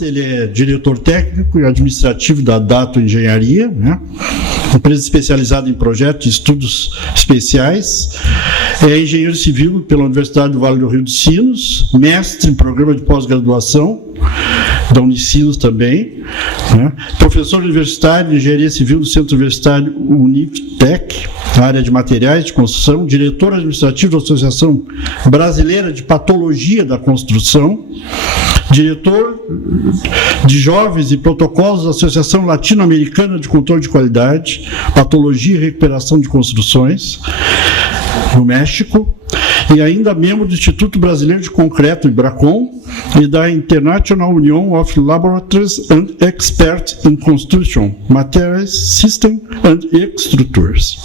Ele é diretor técnico e administrativo da Dato Engenharia, né? Empresa especializada em projetos e estudos especiais. É engenheiro civil pela Universidade do Vale do Rio dos Sinos, mestre em programa de pós-graduação da Unicinos também, né? Professor universitário de engenharia civil do Centro Universitário Uniftec, na área de materiais de construção, diretor administrativo da Associação Brasileira de Patologia da Construção, diretor de jovens e protocolos da Associação Latino-Americana de Controle de Qualidade, Patologia e Recuperação de Construções, no México, e ainda membro do Instituto Brasileiro de Concreto, IBRACON, e da International Union of Laboratories and Experts in Construction, Materials, System and Structures.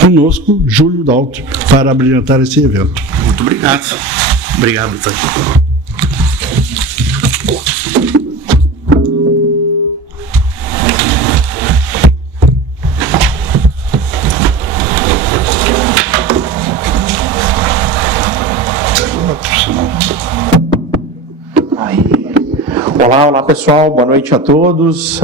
Conosco, Júlio Dalto, para brilhantar esse evento. Muito obrigado. Obrigado, Vitor. Olá pessoal, boa noite a todos,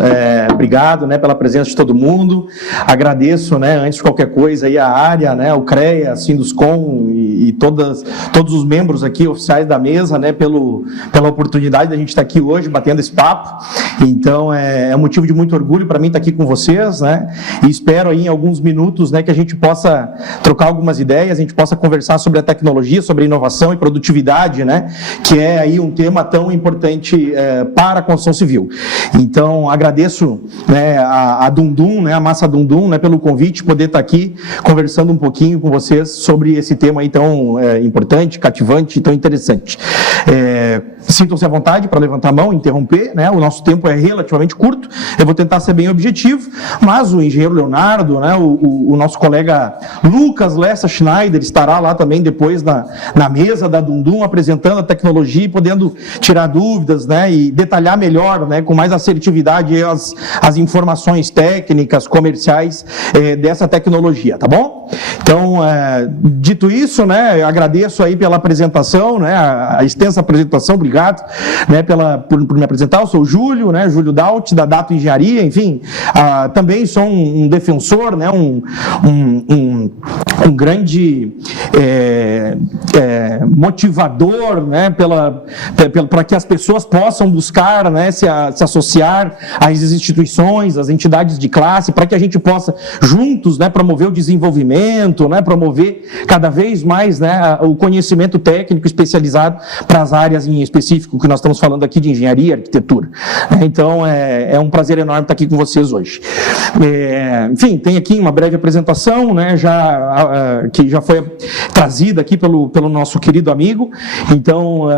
obrigado, né, pela presença de todo mundo, agradeço, né, antes de qualquer coisa aí a área, né, o CREA, a Sinduscom e todos os membros aqui oficiais da mesa, né, pela oportunidade da gente estar aqui hoje batendo esse papo. Então é um motivo de muito orgulho para mim estar aqui com vocês, né, e espero aí em alguns minutos, né, que a gente possa trocar algumas ideias, a gente possa conversar sobre a tecnologia, sobre a inovação e produtividade, né, que é aí um tema tão importante para a construção civil. Então, agradeço, né, a Dundum, né, a Massa Dundum, né, pelo convite, poder estar aqui conversando um pouquinho com vocês sobre esse tema aí tão importante, cativante e tão interessante. Sintam-se à vontade para levantar a mão, interromper, né, o nosso tempo é relativamente curto, eu vou tentar ser bem objetivo, mas o engenheiro Leonardo, né, o nosso colega Lucas Lessa Schneider estará lá também depois na mesa da Dundum, apresentando a tecnologia e podendo tirar dúvidas, né, e detalhar melhor, né, com mais assertividade as informações técnicas, comerciais dessa tecnologia, tá bom? Então, dito isso, né, agradeço aí pela apresentação, né, a extensa apresentação, obrigado, né, por me apresentar. Eu sou o Júlio, né, Júlio Daut, da Dato Engenharia, enfim, também sou um defensor, né, um grande motivador, né, para que as pessoas possam buscar, né, se associar às instituições, às entidades de classe, para que a gente possa juntos, né, promover o desenvolvimento, né, promover cada vez mais, né, o conhecimento técnico especializado para as áreas em específico que nós estamos falando aqui de engenharia e arquitetura. Então é um prazer enorme estar aqui com vocês hoje. Enfim, tem aqui uma breve apresentação, né, que já foi trazida aqui pelo nosso querido amigo. Então,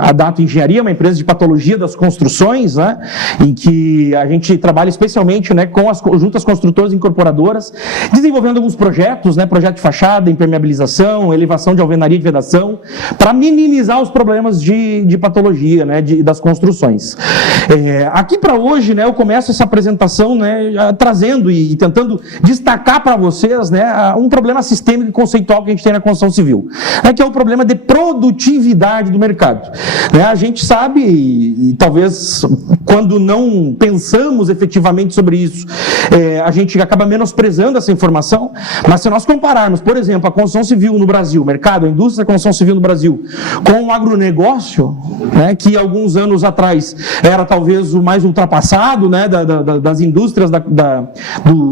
a Dato Engenharia é uma empresa de patologia das construções, né, em que a gente trabalha especialmente, né, junto às construtoras e incorporadoras, desenvolvendo alguns projetos, né, projeto de fachada, impermeabilização, elevação de alvenaria de vedação, para minimizar os problemas de patologia, né, das construções. Aqui para hoje, né, eu começo essa apresentação, né, trazendo e tentando destacar para vocês, né, um problema sistêmico e conceitual que a gente tem na construção civil, né, que é o problema de produtividade do mercado. Né, a gente sabe, e talvez quando não pensamos efetivamente sobre isso, a gente acaba menosprezando essa informação, mas se nós compararmos, por exemplo, a construção civil no Brasil, o mercado, a indústria da construção civil no Brasil, com o agronegócio, né, que alguns anos atrás era talvez o mais ultrapassado, né, das indústrias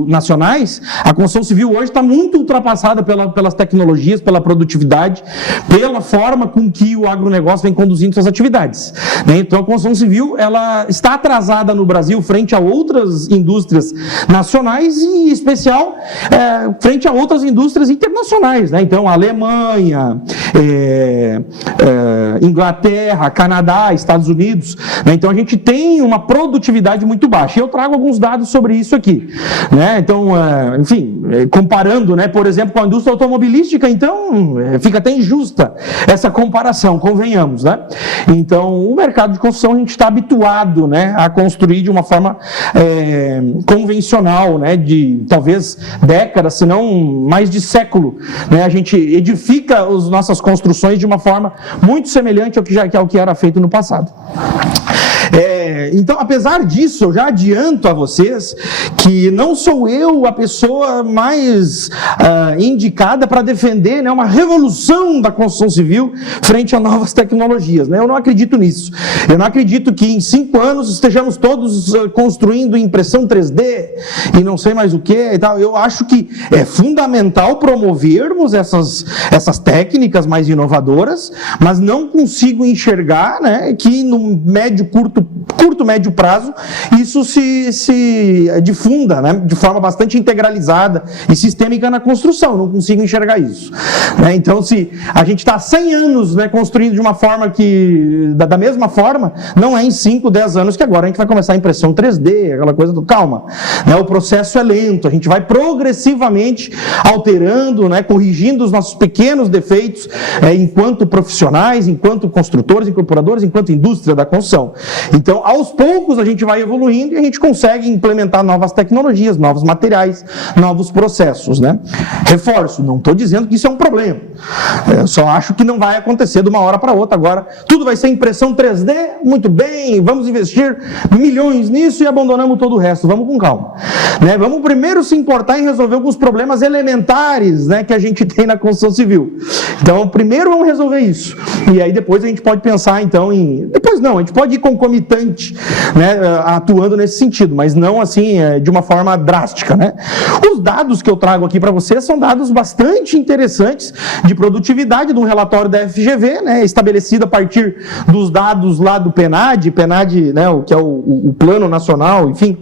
nacionais, a construção civil hoje está muito ultrapassada pelas tecnologias, pela produtividade, pela forma com que o agronegócio vem conduzindo suas atividades. Né? Então a construção civil ela está atrasada no Brasil frente a outras indústrias nacionais e, em especial, frente a outras indústrias internacionais. Né? Então a Alemanha, Inglaterra, Canadá, Estados Unidos. Né? Então a gente tem uma produtividade muito baixa. E eu trago alguns dados sobre isso aqui. Né? Então, enfim, comparando, né, por exemplo, com a indústria automobilística, então fica até injusta essa comparação, convenhamos, né? Então, o mercado de construção a gente está habituado, né, a construir de uma forma convencional, né, de talvez décadas, se não mais de século, né? A gente edifica as nossas construções de uma forma muito semelhante ao que era feito no passado. Então, apesar disso, eu já adianto a vocês que não sou eu a pessoa mais indicada para defender, né, uma revolução da construção civil frente a novas tecnologias, né? Eu não acredito nisso. Eu não acredito que em 5 anos estejamos todos construindo impressão 3D e não sei mais o que e tal. Eu acho que é fundamental promovermos essas técnicas mais inovadoras, mas não consigo enxergar, né, que no curto, médio prazo, isso se difunda, né, de forma bastante integralizada e sistêmica na construção. Não consigo enxergar isso, né? Então, se a gente está há 100 anos, né, construindo de uma forma que, da mesma forma, não é em 5, 10 anos que agora a gente vai começar a impressão 3D, aquela coisa do calma, né? O processo é lento, a gente vai progressivamente alterando, né, corrigindo os nossos pequenos defeitos, enquanto profissionais, enquanto construtores, incorporadores, enquanto indústria da construção. Então, aos poucos a gente vai evoluindo e a gente consegue implementar novas tecnologias, novos materiais, novos processos, né? Reforço, não estou dizendo que isso é um problema. Eu só acho que não vai acontecer de uma hora para outra. Agora, tudo vai ser impressão 3D, muito bem, vamos investir milhões nisso e abandonamos todo o resto. Vamos com calma, né? Vamos primeiro se importar em resolver alguns problemas elementares, né, que a gente tem na construção civil. Então, primeiro vamos resolver isso. E aí depois a gente pode pensar, então, depois não, a gente pode ir concomitante, né, atuando nesse sentido, mas não assim, de uma forma drástica, né? Os dados que eu trago aqui para vocês são dados bastante interessantes de produtividade de um relatório da FGV, né, estabelecido a partir dos dados lá do PNAD, né, o que é o Plano Nacional, enfim,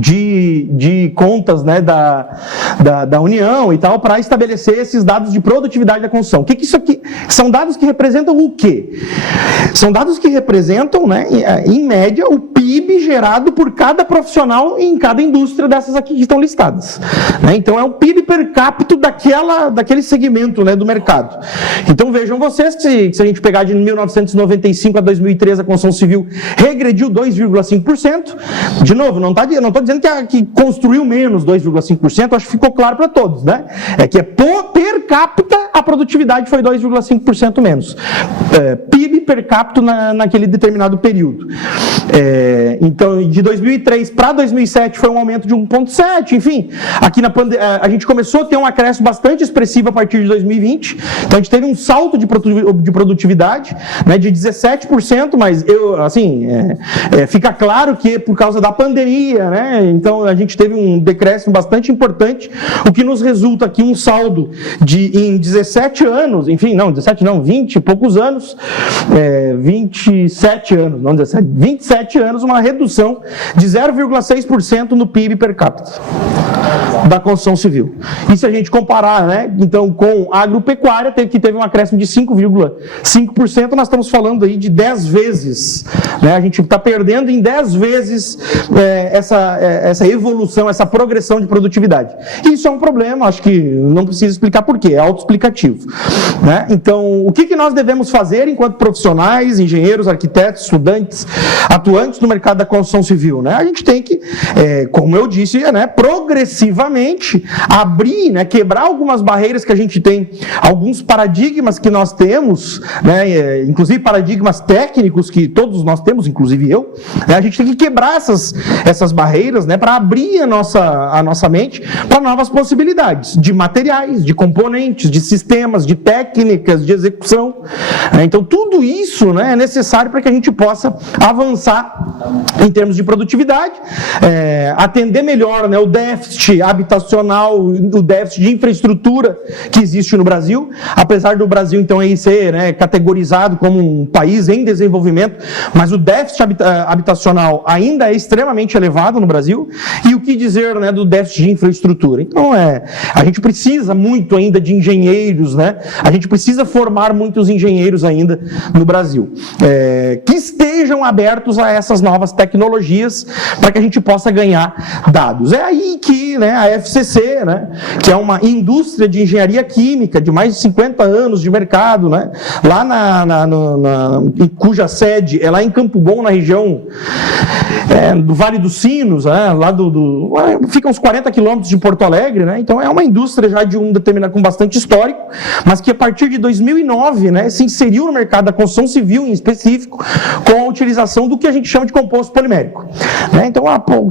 de contas, né, da União e tal, para estabelecer esses dados de produtividade da construção. O que isso aqui? São dados que representam o quê? São dados que representam, né, em média, o PIB gerado por cada profissional em cada indústria dessas aqui que estão listadas, né? Então, é o PIB per capita daquele segmento, né, do mercado. Então, vejam vocês que se a gente pegar de 1995 a 2013, a construção civil regrediu 2,5%. De novo, não estou dizendo que construiu menos 2,5%, acho que ficou claro para todos, né? É que per capita a produtividade foi 2,5% menos. PIB per capita naquele determinado período. Então, de 2003 para 2007 foi um aumento de 1,7%, enfim. Aqui a gente começou a ter um acréscimo bastante expressivo a partir de 2020, então a gente teve um salto de produtividade, né, de 17%, mas fica claro que por causa da pandemia, né, então a gente teve um decréscimo bastante importante, o que nos resulta aqui um saldo em 17 anos, enfim, não, 17 não, 20 e poucos anos, 27 anos, não 17, 27 anos, uma redução de 0,6% no PIB per capita da construção civil. E se a gente comparar, né, então, com a agropecuária, que teve um acréscimo de 5,5%, nós estamos falando aí de 10 vezes, né, a gente está perdendo em 10 vezes essa evolução, essa progressão de produtividade. E isso é um problema, acho que não precisa explicar por quê, é autoexplicativo, né? Então, o que nós devemos fazer enquanto profissionais, engenheiros, arquitetos, estudantes, atuantes no mercado da construção civil, né? A gente tem que, como eu disse, né, progressivamente abrir, né, quebrar algumas barreiras que a gente tem, alguns paradigmas que nós temos, né, inclusive paradigmas técnicos que todos nós temos, inclusive eu, né, a gente tem que quebrar essas barreiras, né, para abrir a nossa mente para novas possibilidades de materiais, de componentes, de sistemas, de técnicas, de execução. Então, tudo isso, né, é necessário para que a gente possa avançar em termos de produtividade, atender melhor, né, o déficit habitacional, o déficit de infraestrutura que existe no Brasil, apesar do Brasil, então, aí ser, né, categorizado como um país em desenvolvimento, mas o déficit habitacional ainda é extremamente elevado no Brasil, e o que dizer, né, do déficit de infraestrutura? Então, a gente precisa muito ainda de engenheiros, né? A gente precisa formar muitos engenheiros ainda no Brasil, que estejam abertos a essas novas tecnologias para que a gente possa ganhar dados. É aí que, né, a FCC, né, que é uma indústria de engenharia química de mais de 50 anos de mercado, né, lá cuja sede é lá em Campo Bom, na região do Vale dos Sinos, né, lá fica uns 40 quilômetros de Porto Alegre, né, então é uma indústria já de com bastante histórico, mas que a partir de 2009, né, se inseriu no mercado da construção civil em específico, com a utilização do que a gente chama de composto polimérico, né, então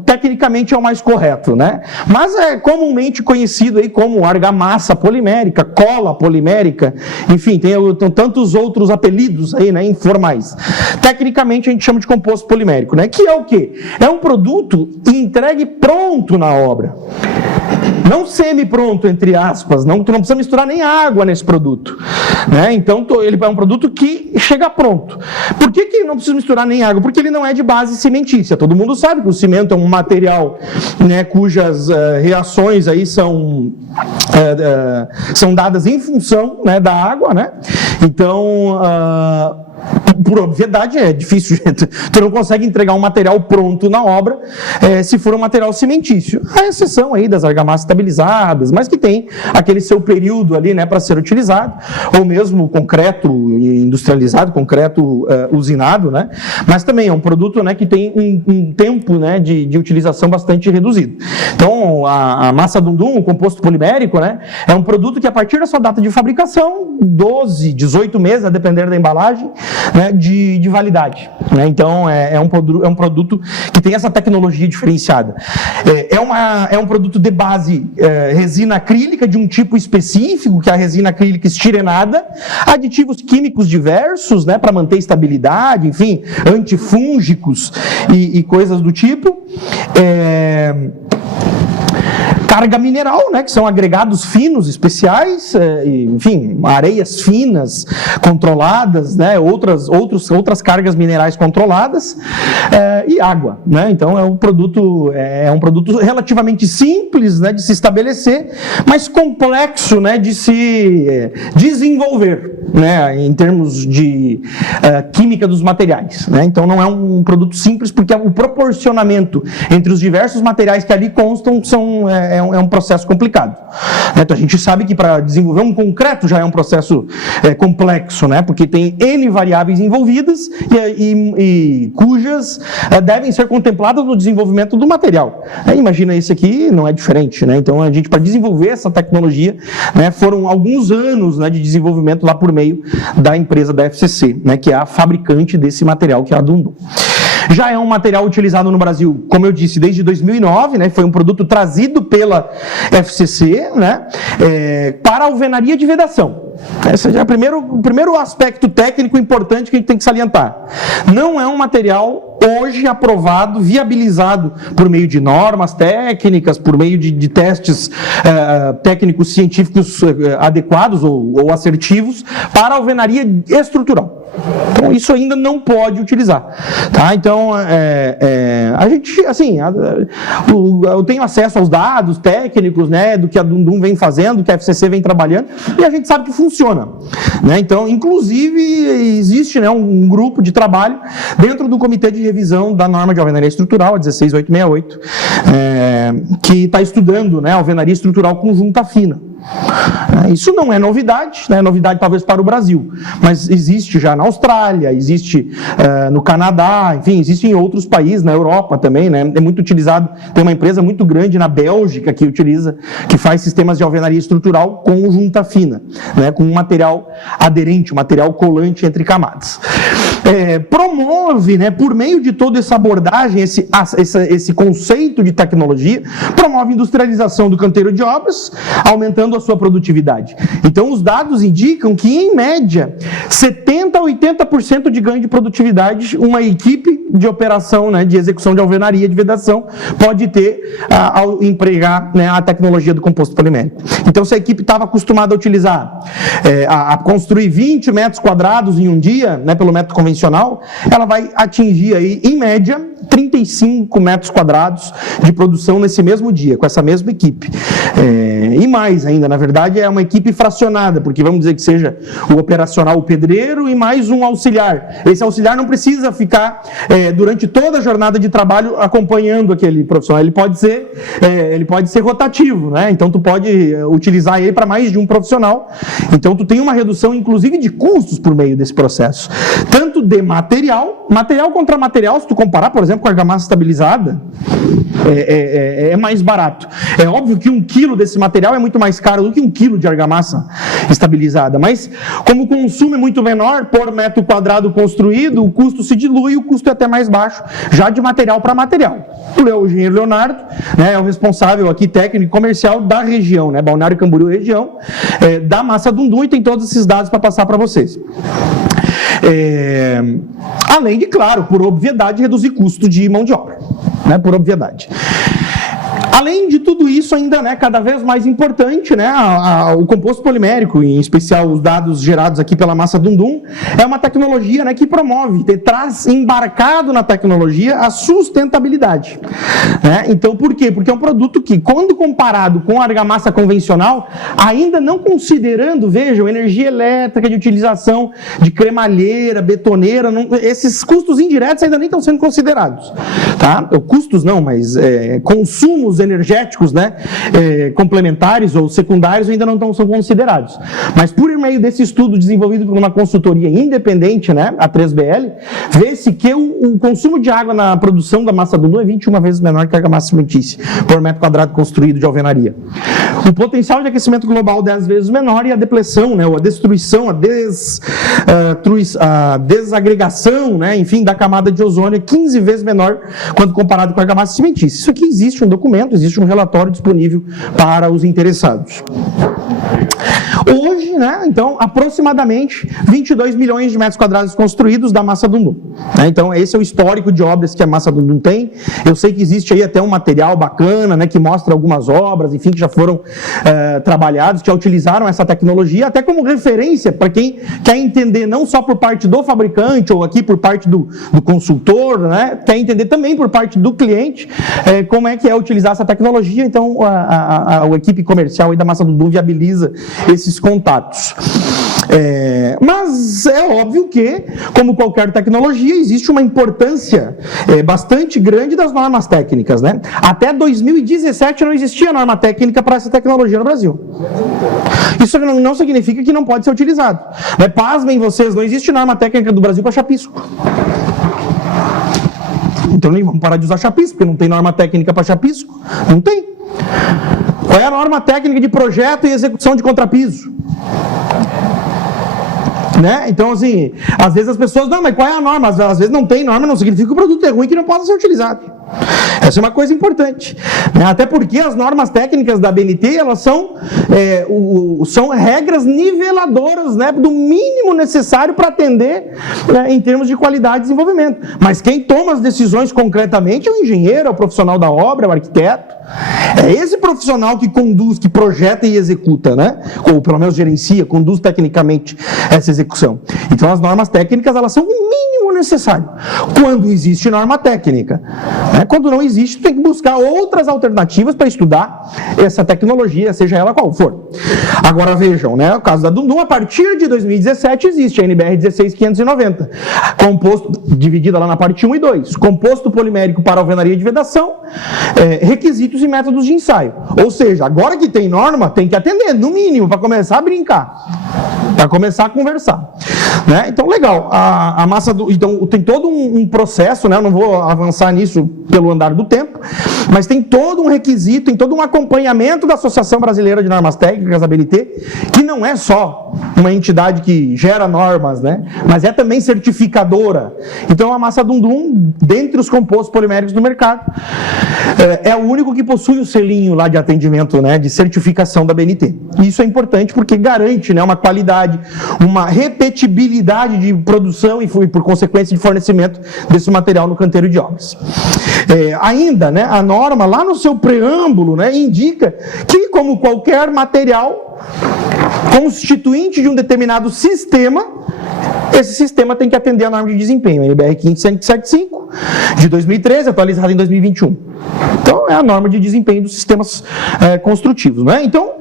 tecnicamente é o mais correto, né, mas é comumente conhecido aí como argamassa polimérica, cola polimérica, enfim, tem tantos outros apelidos aí, né, informais. Tecnicamente a gente chama de composto polimérico, né, que é o quê? É um produto entregue pronto na obra. Não semi-pronto, entre aspas, tu não precisa misturar nem água nesse produto, né? Então ele é um produto que chega pronto. Por que não precisa misturar nem água? Porque ele não é de base cimentícia. Todo mundo sabe que o cimento é um material, né, cujas reações aí são dadas em função, né, da água, né? Então, por obviedade, é difícil, tu não consegue entregar um material pronto na obra se for um material cimentício. A exceção aí das argamassas estabilizadas, mas que tem aquele seu período ali, né, para ser utilizado, ou mesmo concreto industrializado, concreto usinado, né, mas também é um produto, né, que tem um tempo, né, de utilização bastante reduzido. Então, a massa Dundum, o composto polimérico, né, é um produto que a partir da sua data de fabricação, 12, 18 meses, a depender da embalagem, né, de validade, né? Então é um produto que tem essa tecnologia diferenciada. É um produto de base resina acrílica de um tipo específico, que é a resina acrílica estirenada, aditivos químicos diversos, né, para manter estabilidade, enfim, antifúngicos e coisas do tipo. Carga mineral, né, que são agregados finos especiais, enfim, areias finas controladas, né, outras cargas minerais controladas, e água, né? Então é um produto relativamente simples, né, de se estabelecer, mas complexo, né, de se desenvolver, né, em termos de química dos materiais, né? Então não é um produto simples, porque o proporcionamento entre os diversos materiais que ali constam é um processo complicado. Então a gente sabe que para desenvolver um concreto já é um processo complexo, né? Porque tem N variáveis envolvidas e cujas devem ser contempladas no desenvolvimento do material. Imagina esse aqui, não é diferente, né? Então a gente, para desenvolver essa tecnologia, né, foram alguns anos, né, de desenvolvimento lá por meio da empresa da FCC, né, que é a fabricante desse material, que é a Dundum. Já é um material utilizado no Brasil, como eu disse, desde 2009, né, foi um produto trazido pela FCC, né, para a alvenaria de vedação. Esse já é o primeiro aspecto técnico importante que a gente tem que salientar. Não é um material hoje aprovado, viabilizado por meio de normas técnicas, por meio de testes técnicos científicos adequados ou assertivos para a alvenaria estrutural. Então, isso ainda não pode utilizar, tá? Então, a gente, assim, eu tenho acesso aos dados técnicos, né, do que a Dundum vem fazendo, que a FCC vem trabalhando, e a gente sabe que funciona, né? Então, inclusive, existe, né, um grupo de trabalho dentro do Comitê de Revisão da Norma de Alvenaria Estrutural, a 16868, que está estudando, né, alvenaria estrutural conjunta fina. Isso não é novidade, né? É novidade talvez para o Brasil, mas existe já na Austrália, existe no Canadá, enfim, existe em outros países, na Europa também, né? É muito utilizado, tem uma empresa muito grande na Bélgica que faz sistemas de alvenaria estrutural com junta fina, né? Com um material aderente, um material colante entre camadas. Promove, né, por meio de toda essa abordagem, esse conceito de tecnologia, promove a industrialização do canteiro de obras, aumentando a sua produtividade. Então, os dados indicam que, em média, 70% a 80% de ganho de produtividade uma equipe de operação, né, de execução de alvenaria de vedação pode ter ao empregar, né, a tecnologia do composto polimérico. Então, se a equipe estava acostumada a utilizar, a construir 20 metros quadrados em um dia, né, pelo método convencional, ela vai atingir aí, em média, 35 metros quadrados de produção nesse mesmo dia, com essa mesma equipe. E mais ainda, na verdade, é uma equipe fracionada, porque vamos dizer que seja o operacional, o pedreiro, e mais um auxiliar. Esse auxiliar não precisa ficar durante toda a jornada de trabalho acompanhando aquele profissional. Ele pode ser rotativo, né? Então tu pode utilizar ele para mais de um profissional. Então tu tem uma redução, inclusive, de custos por meio desse processo. Tanto de material contra material, se tu comparar, por exemplo, com a argamassa estabilizada, é mais barato. É óbvio que 1 quilo desse material é muito mais caro do que 1 quilo de argamassa estabilizada, mas como o consumo é muito menor por metro quadrado construído, o custo se dilui e o custo é até mais baixo, já de material para material. O engenheiro Leonardo, né, é o responsável aqui técnico e comercial da região, né, Balneário Camboriú região, da Massa Dundum, e tem todos esses dados para passar para vocês. Além de, claro, por obviedade, reduzir custo de mão de obra, né, por obviedade. Além de tudo isso, ainda, né, cada vez mais importante, né, o composto polimérico, em especial os dados gerados aqui pela Massa Dundum, é uma tecnologia, né, que promove, traz embarcado na tecnologia a sustentabilidade. Né? Então, por quê? Porque é um produto que, quando comparado com a argamassa convencional, ainda não considerando, vejam, energia elétrica de utilização de cremalheira, betoneira, esses custos indiretos ainda nem estão sendo considerados. Tá? Custos não, mas consumos energéticos, né, complementares ou secundários ainda não são considerados. Mas por meio desse estudo desenvolvido por uma consultoria independente, né, a 3BL, vê-se que o consumo de água na produção da Massa Dundum é 21 vezes menor que a argamassa cimentícia por metro quadrado construído de alvenaria. O potencial de aquecimento global 10 vezes menor, e a depleção, né, ou a destruição, a desagregação, né, enfim, da camada de ozônio é 15 vezes menor quando comparado com a argamassa cimentícia. Isso aqui existe um documento, existe um relatório disponível para os interessados. Hoje, né, então, aproximadamente 22 milhões de metros quadrados construídos da Massa Dundum. Né? Então, esse é o histórico de obras que a Massa Dundum tem. Eu sei que existe aí até um material bacana, né, que mostra algumas obras, enfim, que já foram trabalhados, que já utilizaram essa tecnologia, até como referência para quem quer entender não só por parte do fabricante ou aqui por parte do consultor, né, quer entender também por parte do cliente como é que é utilizar essa tecnologia. Então, a equipe comercial aí da Massa Dundum viabiliza esses contatos. Mas é óbvio que, como qualquer tecnologia, existe uma importância bastante grande das normas técnicas, né? Até 2017 não existia norma técnica para essa tecnologia no Brasil. Isso não significa que não pode ser utilizado. Né? Pasmem vocês, não existe norma técnica do Brasil para chapisco. Então nem vamos parar de usar chapisco, porque não tem norma técnica para chapisco. Não tem. Qual é a norma técnica de projeto e execução de contrapiso? Né? Então, assim, às vezes as pessoas, não, mas qual é a norma? Às vezes não tem norma, não significa que o produto é ruim, que não pode ser utilizado. Essa é uma coisa importante. Né? Até porque as normas técnicas da ABNT, elas são regras niveladoras, né, do mínimo necessário para atender, né, em termos de qualidade de desenvolvimento. Mas quem toma as decisões concretamente é o engenheiro, é o profissional da obra, é o arquiteto. É esse profissional que conduz, que projeta e executa, né? Ou pelo menos gerencia, conduz tecnicamente essa execução. Então as normas técnicas, elas são o mínimo necessário. Quando existe norma técnica, né? Quando não existe, tem que buscar outras alternativas para estudar essa tecnologia, seja ela qual for. Agora vejam, né? O caso da Dundum, a partir de 2017 existe a NBR 16590, composto, dividida lá na parte 1 e 2, composto polimérico para alvenaria de vedação, requisitos e métodos de ensaio. Ou seja, agora que tem norma, tem que atender, no mínimo, para começar a brincar, para começar a conversar. Né? Então, legal. A massa então, tem todo um processo, né? Eu não vou avançar nisso pelo andar do tempo, mas tem todo um requisito, tem todo um acompanhamento da Associação Brasileira de Normas Técnicas, a ABNT, que não é só uma entidade que gera normas, né? Mas é também certificadora. Então, a Massa Dundum, dentre os compostos poliméricos do mercado, é o único que possui o selinho lá de atendimento, né, de certificação da ABNT. Isso é importante porque garante, né, uma qualidade, uma repetibilidade de produção e, por consequência, de fornecimento desse material no canteiro de obras. Ainda, né, a norma, lá no seu preâmbulo, né, indica que, como qualquer material constituinte de um determinado sistema, esse sistema tem que atender a norma de desempenho, a NBR 15175, de 2013, atualizada em 2021. Então, é a norma de desempenho dos sistemas construtivos, né? Então,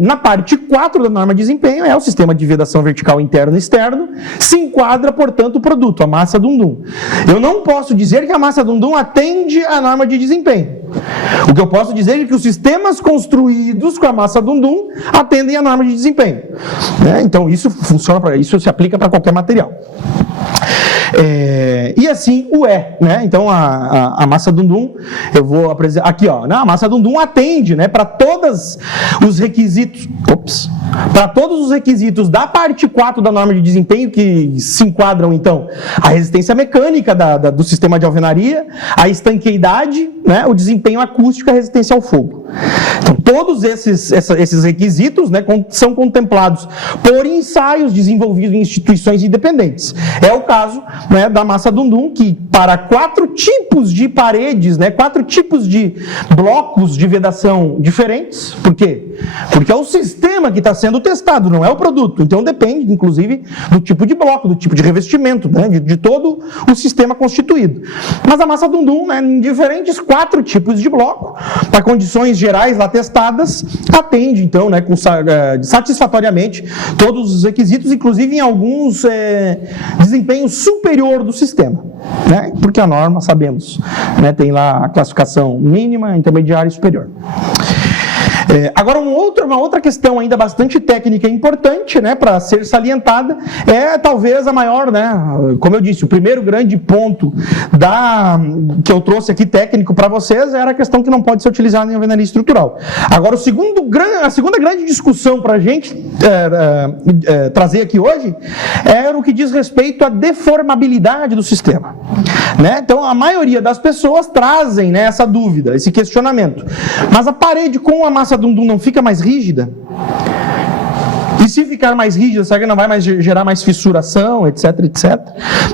na parte 4 da norma de desempenho é o sistema de vedação vertical interno e externo, se enquadra, portanto, o produto, a massa Dum-Dum. Eu não posso dizer que a massa Dum-Dum atende à norma de desempenho. O que eu posso dizer é que os sistemas construídos com a massa Dum-Dum atendem à norma de desempenho, né? Então, isso funciona, isso se aplica para qualquer material. E assim o né? Então a massa Dum-Dum, eu vou apresentar aqui, ó, a massa Dum-Dum atende, né, para todos os requisitos, para todos os requisitos da parte 4 da norma de desempenho, que se enquadram então a resistência mecânica do sistema de alvenaria, a estanqueidade, né, o desempenho acústico e a resistência ao fogo. Então todos esses requisitos, né, são contemplados por ensaios desenvolvidos em instituições independentes. É o caso, né, da massa Dum-Dum, que para 4 tipos de paredes, né, 4 tipos de blocos de vedação diferentes. Por quê? Porque é o sistema que está sendo testado, não é o produto. Então depende, inclusive, do tipo de bloco, do tipo de revestimento, né, de todo o sistema constituído. Mas a massa Dum-Dum, né, em diferentes 4 tipos de bloco, para condições gerais lá testadas, atende, então, né, satisfatoriamente todos os requisitos, inclusive em alguns desempenho superior do sistema, né? Porque a norma, sabemos, né, tem lá a classificação mínima, intermediária e superior. Agora, uma outra questão ainda bastante técnica e importante, né, para ser salientada, é talvez a maior, né, como eu disse, o primeiro grande ponto que eu trouxe aqui técnico para vocês era a questão que não pode ser utilizada em alvenaria estrutural. Agora, a segunda grande discussão para a gente trazer aqui hoje era o que diz respeito à deformabilidade do sistema, né? Então, a maioria das pessoas trazem, né, essa dúvida, esse questionamento. Mas a parede com a massa Dum-Dum não fica mais rígida? E se ficar mais rígida, será que não vai mais gerar mais fissuração, etc, etc?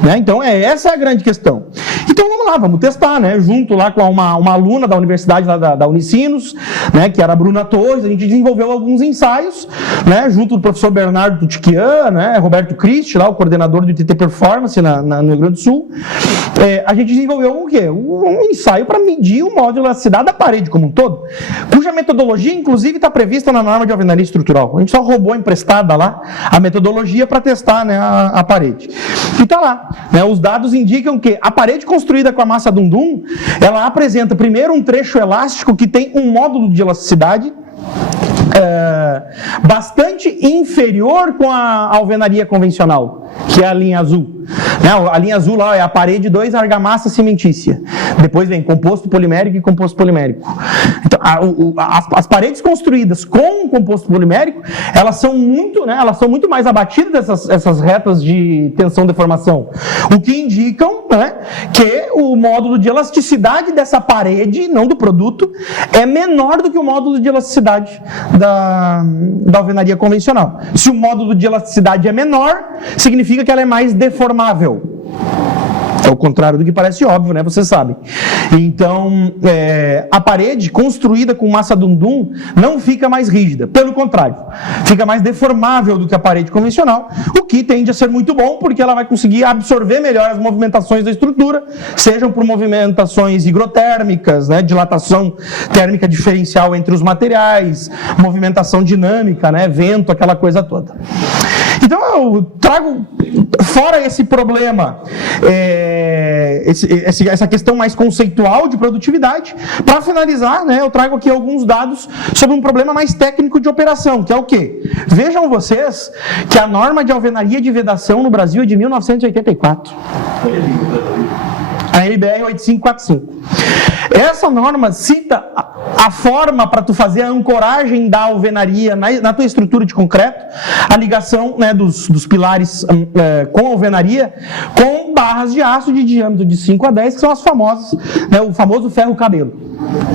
Né? Então, essa é a grande questão. Então, vamos lá, vamos testar, né? Junto lá com uma aluna da universidade lá da Unicinos, né, que era a Bruna Torres, a gente desenvolveu alguns ensaios, né, junto do professor Bernardo Tutiquian, né, Roberto Christi, lá, o coordenador do ITT Performance no Rio Grande do Sul. A gente desenvolveu o quê? Um ensaio para medir o módulo de elasticidade da parede como um todo, cuja metodologia, inclusive, está prevista na norma de alvenaria estrutural. A gente só roubou emprestada lá a metodologia para testar, né, a parede. E está lá, né, os dados indicam que a parede construída com a massa Dum-Dum, ela apresenta primeiro um trecho elástico que tem um módulo de elasticidade bastante inferior com a alvenaria convencional, que é a linha azul. A linha azul lá é a parede 2 argamassa cimentícia. Depois vem composto polimérico e composto polimérico. Então, as paredes construídas com composto polimérico, elas são muito mais abatidas essas retas de tensão-deformação, o que indicam, né, que o módulo de elasticidade dessa parede, não do produto, é menor do que o módulo de elasticidade da alvenaria convencional. Se o módulo de elasticidade é menor, significa que ela é mais deformável. É o contrário do que parece óbvio, né? Vocês sabem. Então, a parede construída com massa Dum-Dum não fica mais rígida. Pelo contrário, fica mais deformável do que a parede convencional, o que tende a ser muito bom, porque ela vai conseguir absorver melhor as movimentações da estrutura, sejam por movimentações higrotérmicas, né? Dilatação térmica diferencial entre os materiais, movimentação dinâmica, né? Vento, aquela coisa toda. Então, eu trago, fora esse problema, essa questão mais conceitual de produtividade, para finalizar, né, eu trago aqui alguns dados sobre um problema mais técnico de operação, que é o quê? Vejam vocês que a norma de alvenaria de vedação no Brasil é de 1984. A NBR 8545. Essa norma cita a forma para tu fazer a ancoragem da alvenaria na tua estrutura de concreto, a ligação, né, dos pilares com a alvenaria, com barras de aço de diâmetro de 5 a 10, que são as famosas, né, o famoso ferro-cabelo.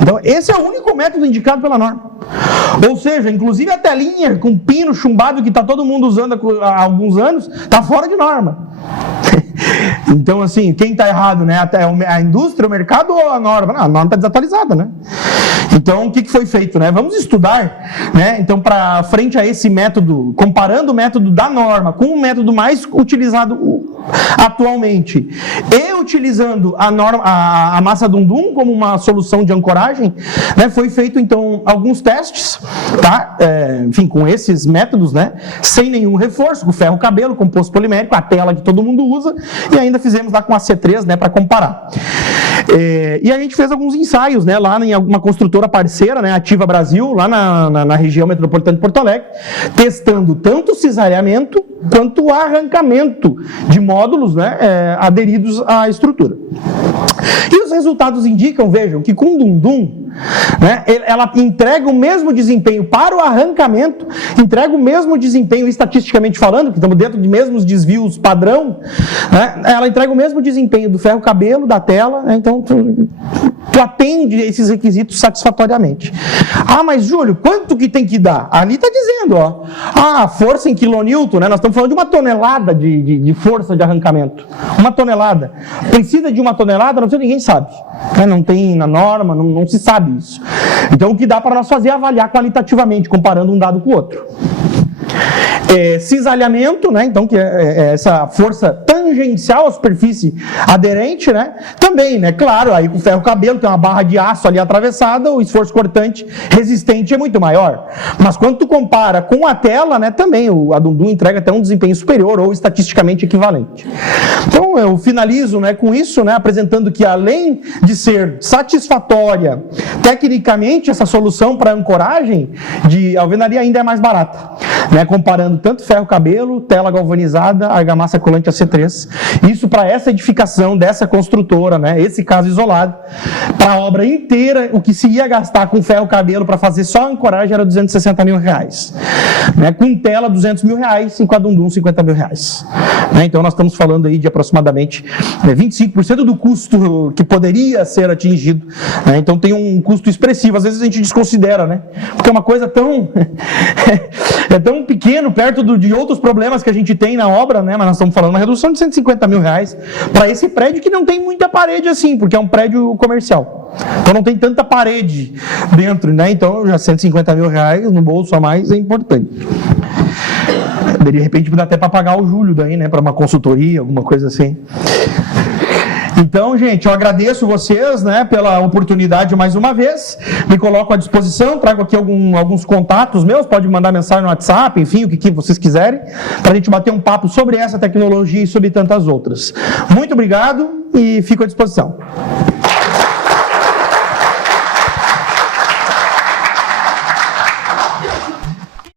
Então, esse é o único método indicado pela norma. Ou seja, inclusive a telinha com pino chumbado que está todo mundo usando há alguns anos, está fora de norma. Então, assim, quem está errado, né? Até a indústria, o mercado ou a norma? Não, a norma está desatualizada, né? Então, o que foi feito, né? Vamos estudar, né? Então, frente a esse método, comparando o método da norma com o método mais utilizado atualmente, e utilizando a massa Dundum como uma solução de ancoragem, né? Foi feito, então, alguns testes, tá? Enfim, com esses métodos, né? Sem nenhum reforço, com ferro cabelo, composto polimérico, a tela que todo mundo usa, e ainda fizemos lá com a C3, né, para comparar. E a gente fez alguns ensaios, né, lá em alguma construtora parceira, né, Ativa Brasil, lá na região metropolitana de Porto Alegre, testando tanto o cisalhamento quanto o arrancamento de módulos, né, aderidos à estrutura. E os resultados indicam, vejam, que com o Dundum, né, ela entrega o mesmo desempenho para o arrancamento, entrega o mesmo desempenho estatisticamente falando, que estamos dentro de mesmos desvios padrão, né, ela entrega o mesmo desempenho do ferro cabelo, da tela, né, então tu atende esses requisitos satisfatoriamente. Ah, mas Júlio, quanto que tem que dar? Ali está dizendo, ó, a força em quilonewton, né, nós estamos falando de uma tonelada de força de arrancamento, uma tonelada. Precisa de uma tonelada? Não sei, ninguém sabe, né, não tem na norma, não se sabe isso. Então, o que dá para nós fazer é avaliar qualitativamente, comparando um dado com o outro. Cisalhamento, né? Então, que é essa força tangencial à superfície aderente, né? Também, né? Claro, aí com o ferro cabelo, tem uma barra de aço ali atravessada, o esforço cortante resistente é muito maior. Mas quando tu compara com a tela, né? Também a Dundum entrega até um desempenho superior ou estatisticamente equivalente. Então, eu finalizo, né, com isso, né? Apresentando que além de ser satisfatória tecnicamente essa solução para ancoragem de alvenaria ainda é mais barata, né? Comparando tanto ferro cabelo, tela galvanizada, argamassa colante AC3. Isso para essa edificação dessa construtora, né? Esse caso isolado, para a obra inteira, o que se ia gastar com ferro cabelo para fazer só a ancoragem era R$260 mil, né? Com tela R$200 mil e com a Dundum R$50 mil, né? Então nós estamos falando aí de aproximadamente 25% do custo que poderia ser atingido, né? Então tem um custo expressivo, às vezes a gente desconsidera, né? Porque é uma coisa tão é tão pequeno perto de outros problemas que a gente tem na obra, né? Mas nós estamos falando de uma redução de R$150 mil para esse prédio que não tem muita parede assim, porque é um prédio comercial. Então não tem tanta parede dentro, né? Então já R$150 mil no bolso a mais é importante. De repente dá até para pagar o Júlio daí, né? Para uma consultoria, alguma coisa assim. Então, gente, eu agradeço vocês, né, pela oportunidade mais uma vez, me coloco à disposição, trago aqui alguns contatos meus, pode mandar mensagem no WhatsApp, enfim, o que vocês quiserem, para a gente bater um papo sobre essa tecnologia e sobre tantas outras. Muito obrigado e fico à disposição.